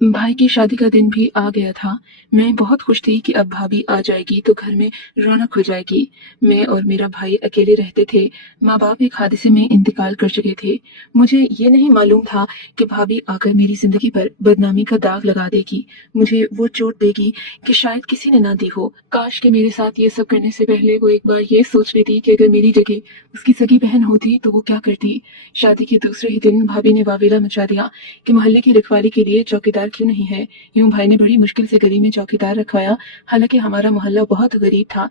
भाई की शादी का दिन भी आ गया था। मैं बहुत खुश थी कि अब भाभी आ जाएगी तो घर में रौनक हो जाएगी। मैं और मेरा भाई अकेले रहते थे। माँ बाप एक हादसे में इंतकाल कर चुके थे। मुझे ये नहीं मालूम था कि भाभी आकर मेरी जिंदगी पर बदनामी का दाग लगा देगी। मुझे वो चोट देगी कि शायद किसी ने ना दी हो। काश कि मेरे साथ ये सब करने से पहले वो एक बार ये सोच लेती कि अगर मेरी जगह उसकी सगी बहन होती तो वो क्या करती। शादी के दूसरे ही दिन भाभी ने वावेला मचा दिया कि मोहल्ले की रखवाली के लिए चौकीदार क्यों नहीं है। यूं भाई ने बड़ी मुश्किल से गली में चौकीदार रखवाया। हालांकि हमारा मोहल्ला बहुत गरीब था,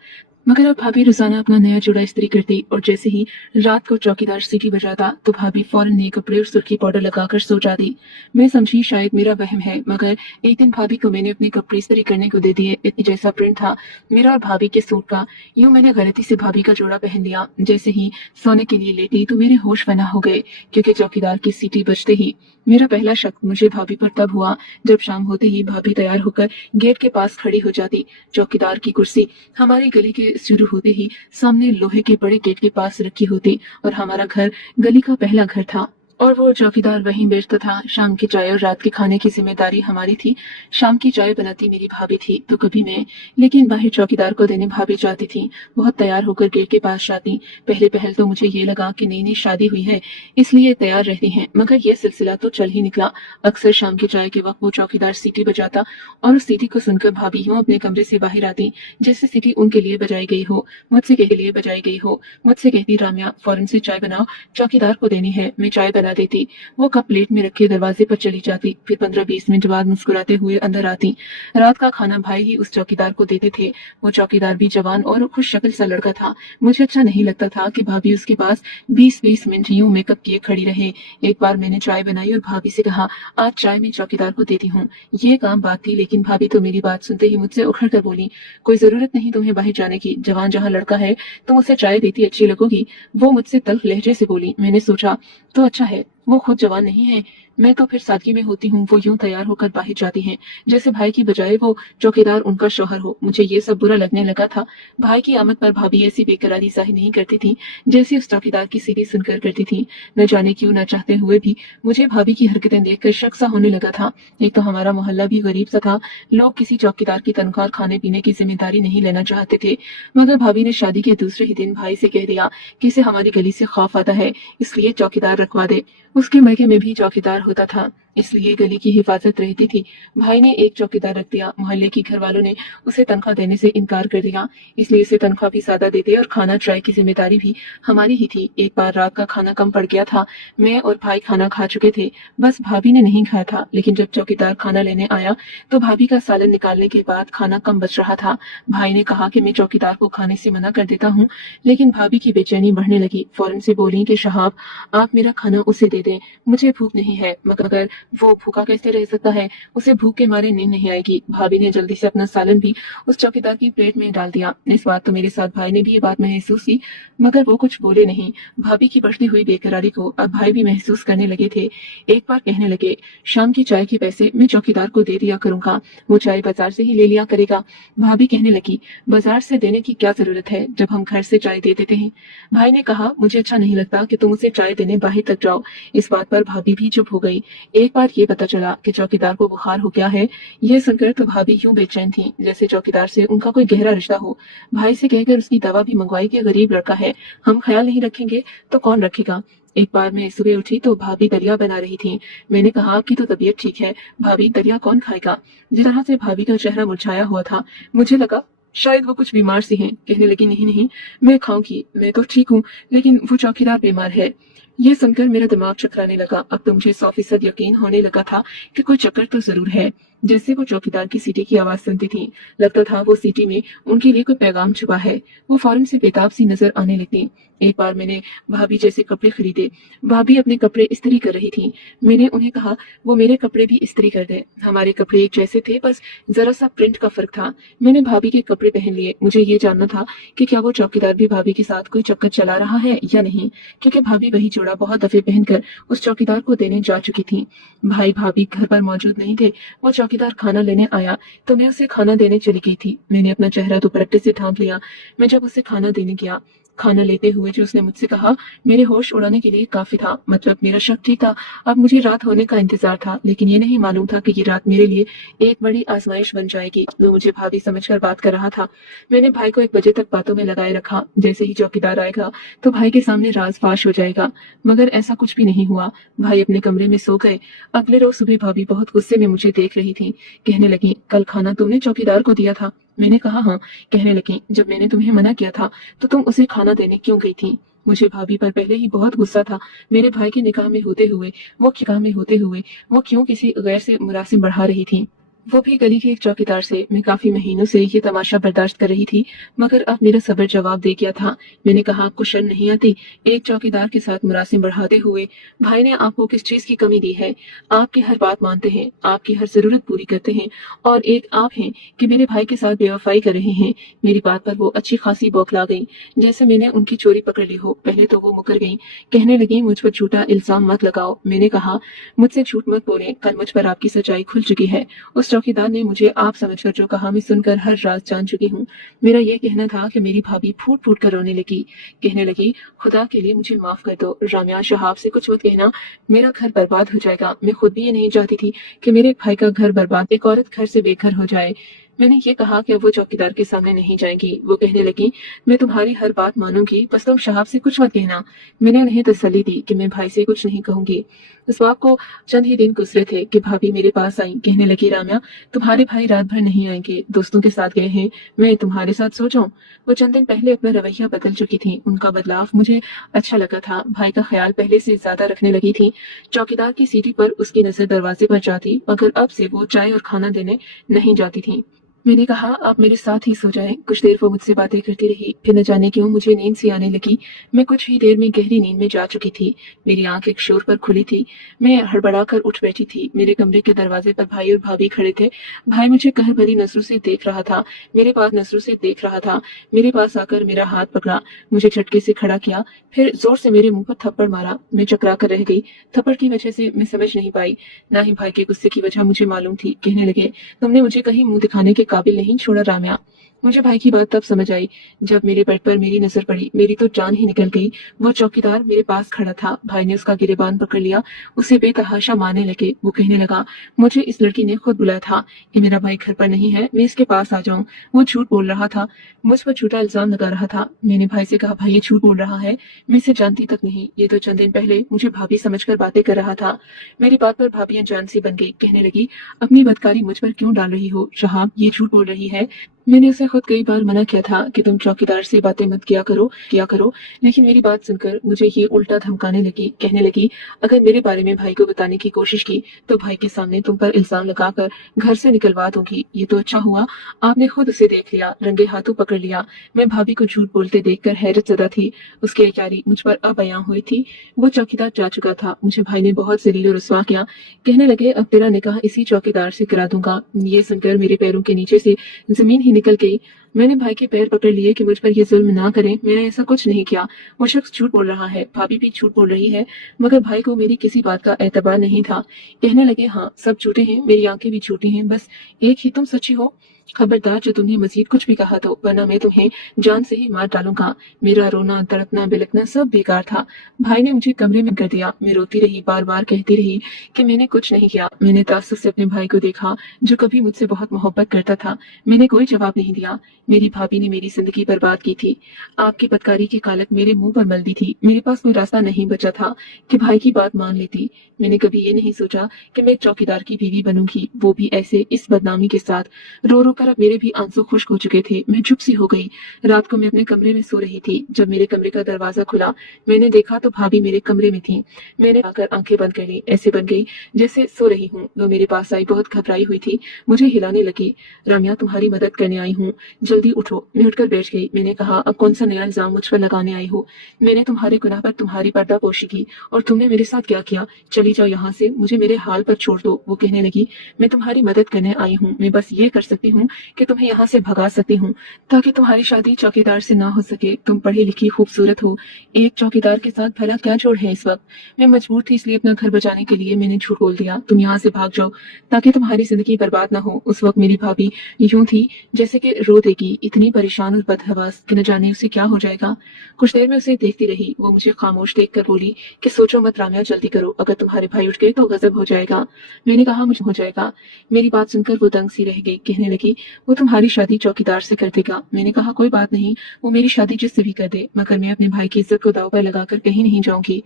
मगर अब भाभी रोजाना अपना नया जोड़ा इस्त्री करती और जैसे ही रात को चौकीदार सीटी बजाता तो भाभी फौरन नए कपड़े और सुर्खी पाउडर लगाकर सो जाती। मैं समझी शायद मेरा वहम है, मगर एक दिन भाभी को मैंने अपने कपड़े इस्त्री करने को दे दिए। इतनी जैसा प्रिंट था मेरा और भाभी के सूट का, यूं मैंने गलती से भाभी का जोड़ा पहन लिया। जैसे ही सोने के लिए लेटी तो मेरे होश फना हो गए, क्योंकि चौकीदार की सीटी बजते ही मेरा पहला शक मुझे भाभी पर तब हुआ जब शाम होते ही भाभी तैयार होकर गेट के पास खड़ी हो जाती। चौकीदार की कुर्सी हमारी गली के शुरू होते ही सामने लोहे के बड़े गेट के पास रखी होती और हमारा घर गली का पहला घर था और वो चौकीदार वहीं बेचता था। शाम की चाय और रात के खाने की जिम्मेदारी हमारी थी। शाम की चाय बनाती मेरी भाभी थी तो कभी मैं, लेकिन बाहर चौकीदार को देने भाभी जाती थी। बहुत तैयार होकर गेट के पास जाती। पहले पहल तो मुझे ये लगा कि नई नई शादी हुई है इसलिए तैयार रहती हैं, मगर यह सिलसिला तो चल ही निकला। अक्सर शाम की चाय के वक्त वो चौकीदार सीटी बजाता और उस सीटी को सुनकर भाभी यूं अपने कमरे से बाहर आती जैसे सीटी उनके लिए बजाई गई हो, मुझसे के लिए बजाई गई हो। मुझसे कहती, राम्या फौरन से चाय बनाओ, चौकीदार को देनी है। मैं चाय बना देती। वो कप प्लेट में रखे दरवाजे पर चली जाती। फिर 15-20 मिनट बाद मुस्कुराते हुए अंदर आती। रात का खाना भाई ही उस चौकीदार को देते थे। वो चौकीदार भी जवान और खुश शक्ल सा लड़का था। मुझे अच्छा नहीं लगता था कि भाभी उसके पास 20-20 मिनट यूं मेकअप किए खड़ी रहे। एक बार मैंने चाय बनाई और भाभी से कहा, आज चाय मैं चौकीदार को देती हूँ। ये काम बात थी, लेकिन भाभी तो मेरी बात सुनते ही मुझसे उखड़ कर बोली, कोई जरूरत नहीं तुम्हें बाहर जाने की, जवान जहाँ लड़का है तुम उसे चाय देती अच्छी लगोगी। वो मुझसे तल्ख लहजे से बोली। मैंने सोचा तो अच्छा है, वो खुद जवान नहीं है, मैं तो फिर सादगी में होती हूँ। वो यूं तैयार होकर बाहर जाती हैं जैसे भाई की बजाय वो चौकीदार उनका शौहर हो। मुझे ये सब बुरा लगने लगा था। भाई की आमद पर भाभी ऐसी बेकरारी जाहिर नहीं करती थी जैसे उस चौकीदार की सीढ़ी सुनकर करती थी। न जाने क्यों न चाहते हुए भी मुझे भाभी की हरकतें देखकर शक सा होने लगा था। एक तो हमारा मोहल्ला भी गरीब सा था, लोग किसी चौकीदार की तनख्वाह खाने पीने की जिम्मेदारी नहीं लेना चाहते थे। मगर भाभी ने शादी के दूसरे ही दिन भाई से कह दिया कि इसे हमारी गली से खौफ आता है, इसलिए चौकीदार रखवा दे। उसके मलके में भी चौकीदार होता था, इसलिए गली की हिफाजत रहती थी। भाई ने एक चौकीदार रख दिया। मोहल्ले की घर वालों ने उसे तनख्वाह देने से इनकार कर दिया, इसलिए इसे तनख्वाह भी ज्यादा देते और खाना चाय की जिम्मेदारी भी हमारी ही थी। एक बार रात का खाना कम पड़ गया था। मैं और भाई खाना खा चुके थे, बस भाभी ने नहीं खाया था। लेकिन जब चौकीदार खाना लेने आया तो भाभी का सालन निकालने के बाद खाना कम बच रहा था। भाई ने कहा कि मैं चौकीदार को खाने से मना कर देता हूँ, लेकिन भाभी की बेचैनी बढ़ने लगी। फौरन से बोली कि साहब आप मेरा खाना उसे दे दें, मुझे भूख नहीं है। मगर वो भूखा कैसे रह सकता है, उसे भूख के मारे नींद नहीं आएगी। भाभी ने जल्दी से अपना सालन भी उस चौकीदार की प्लेट में डाल दिया। इस बात तो मेरे साथ भाई ने भी ये बात महसूस की, मगर वो कुछ बोले नहीं। भाभी की बढ़ती हुई बेकरारी को अब भाई भी महसूस करने लगे थे। एक बार कहने लगे, शाम की चाय के पैसे मैं चौकीदार को दे दिया करूंगा, वो चाय बाजार से ही ले लिया करेगा। भाभी कहने लगी, बाजार से देने की क्या जरूरत है जब हम घर से चाय दे देते हैं। भाई ने कहा, मुझे अच्छा नहीं लगता कि तुम उसे चाय देने बाहर तक जाओ। इस बात पर भाभी भी चुप हो गई। एक बार ये पता चला कि चौकीदार को बुखार हो गया है। यह सुनकर तो भाभी यूं बेचैन थी जैसे चौकीदार से उनका कोई गहरा रिश्ता हो। भाई से कहकर उसकी दवा भी मंगवाई कि गरीब लड़का है, हम ख्याल नहीं रखेंगे तो कौन रखेगा। एक बार मैं सुबह उठी तो भाभी दलिया बना रही थी। मैंने कहा कि तो तबीयत ठीक है भाभी, दलिया कौन खाएगा। जिस तरह से भाभी का चेहरा मुरझाया हुआ था, मुझे लगा शायद वो कुछ बीमार सी हैं। कहने लगी, नहीं नहीं मैं खाऊंगी, मैं तो ठीक हूँ, लेकिन वो चौकीदार बीमार है। ये सुनकर मेरा दिमाग चकराने लगा। अब तो मुझे 100% यकीन होने लगा था कि कोई चक्कर तो जरूर है। जैसे वो चौकीदार की सीटी की आवाज सुनती थी, लगता था वो सीटी में उनके लिए कोई पैगाम छुपा है। वो फौरन से बेताब सी नजर आने लगती। एक बार मैंने भाभी जैसे कपड़े खरीदे। भाभी अपने कपड़े इस्त्री कर रही थी। मैंने उन्हें कहा वो मेरे कपड़े भी इस्त्री कर दे। हमारे कपड़े एक जैसे थे, बस जरा सा प्रिंट का फर्क था। मैंने भाभी के कपड़े पहन लिए। मुझे ये जानना था कि क्या वो चौकीदार भी भाभी के साथ कोई चक्कर चला रहा है या नहीं, क्योंकि भाभी वही जोड़ा बहुत दफे पहनकर उस चौकीदार को देने जा चुकी थी। भाई भाभी घर पर मौजूद नहीं थे। वो चौकीदार खाना लेने आया तो मैं उसे खाना देने चली गई थी। मैंने अपना चेहरा दुपट्टे से ढांप लिया। मैं जब उसे खाना देने गया, खाना लेते हुए जो उसने मुझसे कहा मेरे होश उड़ाने के लिए काफी था। मतलब मेरा शक ठीक था। अब मुझे रात होने का इंतजार था, लेकिन ये नहीं मालूम था कि ये रात मेरे लिए एक बड़ी आजमाइश बन जाएगी। वो मुझे भाभी समझकर बात कर रहा था। मैंने भाई को 1 बजे तक बातों में लगाए रखा। जैसे ही चौकीदार आएगा तो भाई के सामने राज फाश हो जाएगा, मगर ऐसा कुछ भी नहीं हुआ। भाई अपने कमरे में सो गए। अगले रोज सुबह भाभी बहुत गुस्से में मुझे देख रही थी। कहने लगी, कल खाना तुमने चौकीदार को दिया था? मैंने कहा हाँ। कहने लगी, जब मैंने तुम्हें मना किया था तो तुम उसे खाना देने क्यों गई थी? मुझे भाभी पर पहले ही बहुत गुस्सा था। मेरे भाई के निकाह में होते हुए वो क्यों किसी गैर से मुरासिम बढ़ा रही थी, वो भी गली के एक चौकीदार से। मैं काफी महीनों से ये तमाशा बर्दाश्त कर रही थी, मगर अब मेरा सब्र जवाब दे गया था। मैंने कहा, आपको शर्म नहीं आती एक चौकीदार के साथ मुरासिम बढ़ाते हुए? भाई ने आपको किस चीज की कमी दी है? आपकी हर बात मानते हैं, आपकी हर जरूरत पूरी करते हैं, और एक आप हैं कि मेरे भाई के साथ बेवफाई कर रहे हैं। मेरी बात पर वो अच्छी खासी बौखला गई, जैसे मैंने उनकी चोरी पकड़ ली हो। पहले तो वो मुकर गई। कहने लगी, मुझ पर झूठा इल्जाम मत लगाओ। मैंने कहा, मुझसे झूठ मत बोलें, कल मुझ पर आपकी सच्चाई खुल चुकी है। उस चौकीदार ने मुझे आप समझकर जो कहा मैं सुनकर हर राज जान चुकी हूँ। मेरा ये कहना था कि मेरी भाभी फूट फूट कर रोने लगी। कहने लगी, खुदा के लिए मुझे माफ कर दो राम्या, शहाब से कुछ मत कहना, मेरा घर बर्बाद हो जाएगा। मैं खुद भी ये नहीं चाहती थी कि मेरे भाई का घर बर्बाद, एक औरत घर से बेघर हो जाए। मैंने ये कहा कि अब वो चौकीदार के सामने नहीं जाएंगी। वो कहने लगी, मैं तुम्हारी हर बात मानूंगी, बस तुम शहाब से कुछ मत कहना। मैंने उन्हें तसल्ली दी कि मैं भाई से कुछ नहीं कहूंगी। इस बात को चंद ही दिन गुजरे थे कि भाभी मेरे पास आई। कहने लगी, राम्या, तुम्हारे भाई रात भर नहीं आएंगे, दोस्तों के साथ गए हैं, मैं तुम्हारे साथ सो जाऊं? वो चंद दिन पहले अपना रवैया बदल चुकी थी। उनका बदलाव मुझे अच्छा लगा था। भाई का ख्याल पहले से ज्यादा रखने लगी थी। चौकीदार की सीटी पर उसकी नजर दरवाजे पर जाती, मगर अब से वो चाय और खाना देने नहीं जाती थी। मैंने कहा, आप मेरे साथ ही सो जाएं। कुछ देर वो मुझसे बातें करती रही, फिर न जाने क्यों मुझे नींद सी आने लगी। मैं कुछ ही देर में गहरी नींद में जा चुकी थी। मेरी आंख एक शोर पर खुली थी। मैं हड़बड़ाकर उठ बैठी थी। मेरे कमरे के दरवाजे पर भाई और भाभी खड़े थे। भाई मुझे कहर भरी नजरों से देख रहा था, मेरे पास आकर मेरा हाथ पकड़ा, मुझे झटके से खड़ा किया, फिर जोर से मेरे मुंह पर थप्पड़ मारा। मैं चकरा कर रह गई। थप्पड़ की वजह से मैं समझ नहीं पाई, ना ही भाई के गुस्से की वजह मुझे मालूम थी। कहने लगे, तुमने मुझे कहीं मुंह दिखाने के काबिल नहीं छोड़ा राम्या। मुझे भाई की बात तब समझ आई जब मेरे बेड पर मेरी नजर पड़ी। मेरी तो जान ही निकल गई। वो चौकीदार मेरे पास खड़ा था। भाई ने उसका गिरेबान पकड़ लिया, उसे बेतहाशा मारने लगे। वो कहने लगा, मुझे इस लड़की ने खुद बुलाया था कि मेरा भाई घर पर नहीं है, मैं इसके पास आ जाऊं। वो झूठ बोल रहा था, मुझ पर झूठा इल्जाम लगा रहा था। मैंने भाई से कहा, भाई ये झूठ बोल रहा है, मैं इसे जानती तक नहीं। ये तो चंद दिन पहले मुझे भाभी समझकर बातें कर रहा था। मेरी बात पर भाभी अनजान सी बन गई। कहने लगी, अपनी बदकारी मुझ पर क्यों डाल रही हो शहाब? ये झूठ बोल रही है। मैंने उसे खुद कई बार मना किया था कि तुम चौकीदार से बातें मत किया करो, लेकिन मेरी बात सुनकर मुझे ये उल्टा धमकाने लगी। कहने लगी, अगर मेरे बारे में भाई को बताने की कोशिश की तो भाई के सामने तुम पर इल्जाम लगाकर घर से निकलवा दूंगी। ये तो अच्छा हुआ आपने खुद उसे देख लिया, रंगे हाथों पकड़ लिया। मैं भाभी को झूठ बोलते देखकर हैरत ज़दा थी। उसकी यारी मुझ पर अबयां हुई थी। वो चौकीदार जा चुका था। मुझे भाई ने बहुत जलील और रुस्वा किया। कहने लगे, अब तेरा निकाह इसी चौकीदार से करा दूंगा। ये सुनकर मेरे पैरों के नीचे से जमीन ही निकल गई। मैंने भाई के पैर पकड़ लिए कि मुझ पर ये जुल्म ना करें, मैंने ऐसा कुछ नहीं किया। वो शख्स झूठ बोल रहा है, भाभी भी झूठ बोल रही है, मगर भाई को मेरी किसी बात का एतबार नहीं था। कहने लगे, हाँ सब झूठे हैं, मेरी आंखें भी झूठी हैं, बस एक ही तुम सच्ची हो। खबरदार जो तुमने मजीद कुछ भी कहा तो, वरना मैं तुम्हें जान से ही मार डालूंगा। मेरा रोना तड़पना बिलकना सब बेकार था। भाई ने मुझे कमरे में कर दिया। मैं रोती रही, बार बार कहती रही कि मैंने कुछ नहीं किया। मैंने तासुब से अपने भाई को देखा जो कभी मुझसे बहुत मोहब्बत करता था। मैंने कोई जवाब नहीं दिया। मेरी भाभी ने मेरी जिंदगी बर्बाद की थी। आपकी बदकारी की कालक मेरे मुंह पर मल दी थी। मेरे पास कोई रास्ता नहीं बचा था कि भाई की बात मान लेती। मैंने कभी ये नहीं सोचा कि मैं एक चौकीदार की बीवी बनूंगी, वो भी ऐसे इस बदनामी के साथ। रो रो कर अब मेरे भी आंसू खुश्क हो चुके थे। मैं चुप सी हो गई। रात को मैं अपने कमरे में सो रही थी। जब मेरे कमरे का दरवाजा खुला, मैंने देखा तो भाभी मेरे कमरे में थी। मैंने आकर आंखें बंद कर ली, ऐसे बन गई जैसे सो रही हूँ। वो मेरे पास आई, बहुत घबराई हुई थी, मुझे हिलाने लगी। राम्या, तुम्हारी मदद करने आई हूँ, जल्दी उठो। मैं उठकर बैठ गई। मैंने कहा, अब कौन सा नया इल्जाम मुझ पर लगाने आई हो? मैंने तुम्हारे गुनाह पर तुम्हारी पर्दापोशी की, और तुमने मेरे साथ क्या किया? चली जाओ यहाँ से, मुझे मेरे हाल पर छोड़ दो। वो कहने लगी, मैं तुम्हारी मदद करने आई हूँ, मैं बस ये कर सकती हूँ कि तुम्हें यहाँ से भगा सकती हूँ ताकि तुम्हारी शादी चौकीदार से ना हो सके। तुम पढ़ी लिखी खूबसूरत हो, एक चौकीदार के साथ भला क्या जोड़ है इस वक्त। मैं मजबूर थी, इसलिए अपना घर बचाने के लिए मैंने झूठ बोल दिया। तुम यहाँ से भाग जाओ ताकि तुम्हारी जिंदगी बर्बाद ना हो। उस वक्त मेरी भाभी यूं थी जैसे कि रो देगी, इतनी परेशान और बदहवास कि न जाने उसे क्या हो जाएगा। कुछ देर में उसे देखती रही। वो मुझे खामोश देखकर बोली कि सोचो मत राम्या, जल्दी करो, अगर तुम्हारे भाई उठ गए तो गजब हो जाएगा। मैंने कहा मुझे हो जाएगा। मेरी बात सुनकर वो दंग सी रह गई। कहने लगी वो तुम्हारी शादी चौकीदार से कर देगा। मैंने कहा कोई बात नहीं, वो मेरी शादी जिससे भी कर दे, मगर मैं अपने भाई की इज्जत को दांव पर लगाकर कहीं नहीं जाऊंगी।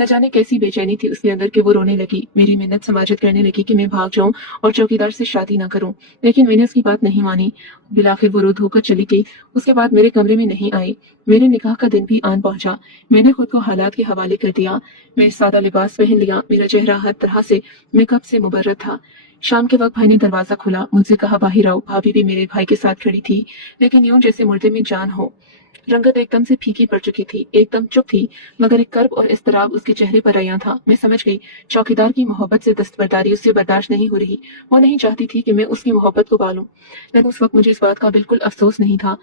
न जाने कैसी बेचैनी थी उसके अंदर कि वो रोने लगी। मेरी मिन्नत समाजत करने लगी कि मैं भाग जाऊं और चौकीदार से शादी ना करूं, लेकिन मैंने उसकी बात नहीं मानी। बिलाखिर वो रो धोकर चली गई। उसके बाद मेरे कमरे में नहीं आई। मेरे निकाह का दिन भी आन पहुंचा। मैंने खुद को हालात के हवाले कर दिया। मैं सादा लिबास पहन लिया। मेरा चेहरा हर तरह से मेकअप से मुबर्रत था। शाम के वक्त भाई ने दरवाजा खोला, मुझसे कहा बाहर आओ। भाभी भी मेरे भाई के साथ खड़ी थी, लेकिन यूं जैसे मुर्दे में जान हो। रंगत एकदम से फीकी पड़ चुकी थी, एकदम चुप थी, मगर एक कर्ब और इस्तराब उसके चेहरे पर आया था। मैं समझ गई चौकीदार की मोहब्बत से दस्तबरदारी उससे बर्दाश्त नहीं हो रही। वो नहीं चाहती थी कि मैं उसकी मोहब्बत को पालूं। लेकिन उस वक्त मुझे इस बात का बिल्कुल अफसोस नहीं था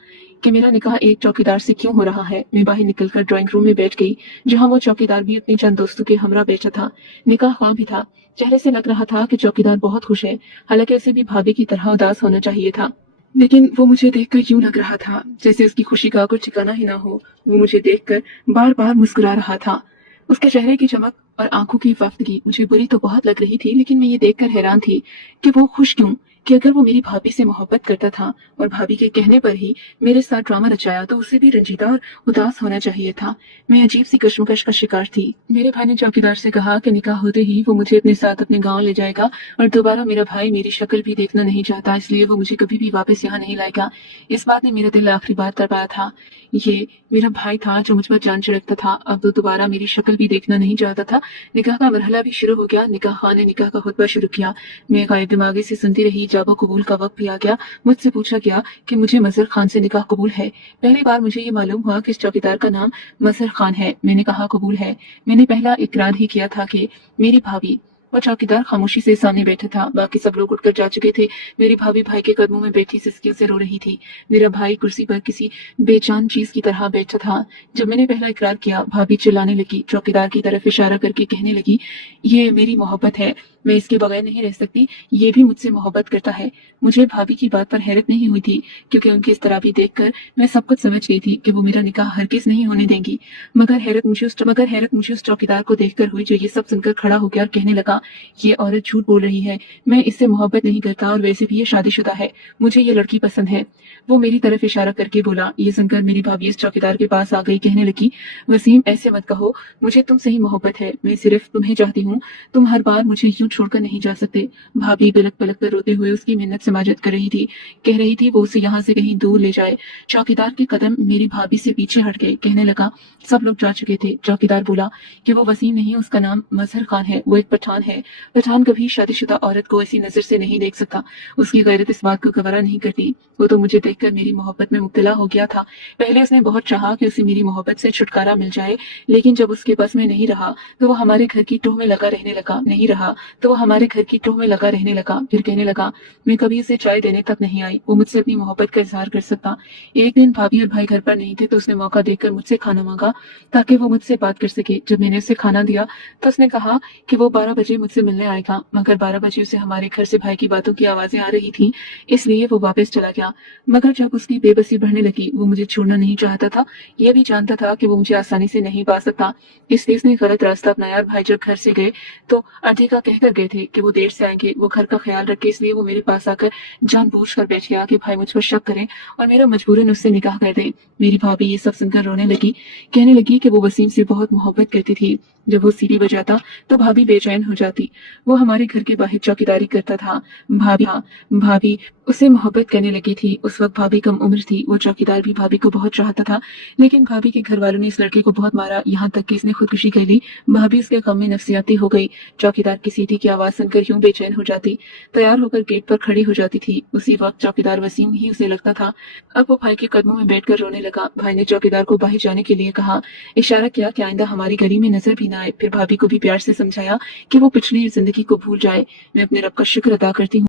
कि मेरा निकाह एक चौकीदार से क्यों हो रहा है। मैं बाहर निकलकर ड्राइंग रूम में बैठ गई, जहां वो चौकीदार भी अपने चंद दोस्तों के हमरा बैठा था। निकाह ख्वाह भी था। चेहरे से लग रहा था कि चौकीदार बहुत खुश है, हालांकि उसे भी भाभी की तरह उदास होना चाहिए था। लेकिन वो मुझे देखकर यूं लग रहा था जैसे उसकी खुशी का कुछ ठिकाना ही ना हो। वो मुझे देखकर बार बार मुस्कुरा रहा था। उसके चेहरे की चमक और आंखों की वफ्तगी मुझे बुरी तो बहुत लग रही थी, लेकिन मैं ये देखकर हैरान थी कि वो खुश क्यों। कि अगर वो मेरी भाभी से मोहब्बत करता था और भाभी के कहने पर ही मेरे साथ ड्रामा रचाया, तो उसे भी रंजीदा और उदास होना चाहिए था। मैं अजीब सी कश्मकश का शिकार थी। मेरे भाई ने चौकीदार से कहा कि निकाह होते ही वो मुझे अपने साथ अपने गांव ले जाएगा और दोबारा मेरा भाई मेरी शक्ल भी देखना नहीं चाहता, इसलिए वो मुझे कभी भी वापस यहाँ नहीं लाएगा। इस बात ने मेरा दिल आखिरी बार तड़पाया था। ये मेरा भाई था जो मुझ पर जान छिड़कता था, अब वो दोबारा मेरी शक्ल भी देखना नहीं चाहता था। निकाह का मरहला भी शुरू हो गया। निकाह खान ने निकाह का खुतबा शुरू किया। मैं गायब दिमागी से सुनती रही। जब वो कबूल का वक्त भी आ गया, मुझसे पूछा गया कि मुझे मजहर खान से निकाह कबूल है। पहली बार मुझे ये मालूम हुआ कि इस चौकीदार का नाम मजहर खान है। मैंने कहा कबूल है। मैंने पहला इकरार ही किया था कि मेरी भाभी। वो चौकीदार खामोशी से सामने बैठा था। बाकी सब लोग उठकर जा चुके थे। मेरी भाभी भाई के कदमों में बैठी सिसकियों से रो रही थी। मेरा भाई कुर्सी पर किसी बेजान चीज की तरह बैठा था। जब मैंने पहला इकरार किया, भाभी चिल्लाने लगी, चौकीदार की तरफ इशारा करके कहने लगी, ये मेरी मोहब्बत है, मैं इसके बगैर नहीं रह सकती। ये भी मुझसे मोहब्बत करता है। मुझे भाभी की बात पर हैरत नहीं हुई थी, क्योंकि उनकी इस तरह भी देखकर मैं सब कुछ समझ गई थी कि वो मेरा निकाह हरगिज नहीं होने देंगी। मगर हैरत मुझे उस चौकीदार को देखकर हुई, जो ये सब सुनकर खड़ा हो गया और कहने लगा, ये औरत झूठ बोल रही है, मैं इससे मोहब्बत नहीं करता और वैसे भी ये शादीशुदा है, मुझे ये लड़की पसंद है। वो मेरी तरफ इशारा करके बोला। ये सुनकर मेरी भाभी इस चौकीदार के पास आ गई। कहने लगी, वसीम ऐसे मत कहो, मुझे तुमसे ही मोहब्बत है, मैं सिर्फ तुम्हें चाहती हूँ, तुम हर बार मुझे यूं छोड़कर नहीं जा सकते। भाभी बिलक पलक कर रोते हुए उसकी मिन्नत समाजत कर रही थी। कह रही थी वो उसे यहाँ से कहीं दूर ले जाए। चौकीदार के कदम मेरी भाभी से पीछे हट गए। कहने लगा, सब लोग जा चुके थे। चौकीदार बोला कि वो वसीम नहीं, उसका नाम मजहर खान है, वो एक पठान है। पठान कभी शादीशुदा औरत को ऐसी नजर से नहीं देख सकता। उसकी गैरत इस बात को गवारा नहीं करती। वो तो मुझे देखकर मेरी मोहब्बत में मुब्तला हो गया था। पहले उसने बहुत चाहा कि उसे मेरी मोहब्बत से छुटकारा मिल जाए, लेकिन जब उसके बस में नहीं रहा तो वो हमारे घर की टोह में लगा रहने लगा। नहीं रहा तो वो हमारे घर की टोह में लगा रहने लगा। फिर कहने लगा, मैं कभी उसे चाय देने तक नहीं आई, वो मुझसे अपनी मोहब्बत का इजहार कर सकता। एक दिन भाभी और भाई घर पर नहीं थे, तो उसने मौका देखकर मुझसे खाना मांगा ताकि वो मुझसे बात कर सके। जब मैंने उसे खाना दिया तो उसने कहा कि वो 12 बजे मुझसे मिलने आएगा, मगर 12 बजे उसे हमारे घर से भाई की बातों की आवाजें आ रही थी, इसलिए वो वापस चला गया। मगर जब उसकी बेबसी बढ़ने लगी, वो मुझे छोड़ना नहीं चाहता था। यह भी जानता था कि वो मुझे आसानी से नहीं पा सकता, इसलिए उसने गलत रास्ता अपनाया। और भाई जब घर से गए तो अर्धी का कहकर गए थे कि वो देर से आएंगे, वो घर का ख्याल रखे, इसलिए वो मेरे पास आकर जानबूझकर बैठ गया कि भाई मुझ पर शक करें और मेरा मजबूरन उससे निकाह कर दे। मेरी भाभी ये सब सुनकर रोने लगी। कहने लगी कि वो वसीम से बहुत मोहब्बत करती थी। जब वो सीढ़ी बजाता तो भाभी बेचैन हो जाती। वो हमारे घर के बाहर चौकीदारी करता था। भाभी उसे मोहब्बत करने लगी थी। उस वक्त भाभी कम उम्र थी। वो चौकीदार भी भाभी को बहुत चाहता था, लेकिन भाभी के घर वालों ने इस लड़के को बहुत मारा, यहाँ तक कि इसने खुदकुशी कर ली। भाभी उसके गम में नफसियाती हो गई। चौकीदार की सीटी की आवाज सुनकर यूं बेचैन हो जाती, तैयार होकर गेट पर खड़ी हो जाती थी। उसी वक्त चौकीदार वसीम ही उसे लगता था। अब वो भाई के कदमों में बैठकर रोने लगा। भाई ने चौकीदार को बाहर जाने के लिए कहा, इशारा किया कि आइंदा हमारी गली में नजर भी ना आए। फिर भाभी को भी प्यार से समझाया कि वो पिछली जिंदगी को भूल जाए। मैं अपने रब का शुक्र अदा करती हूँ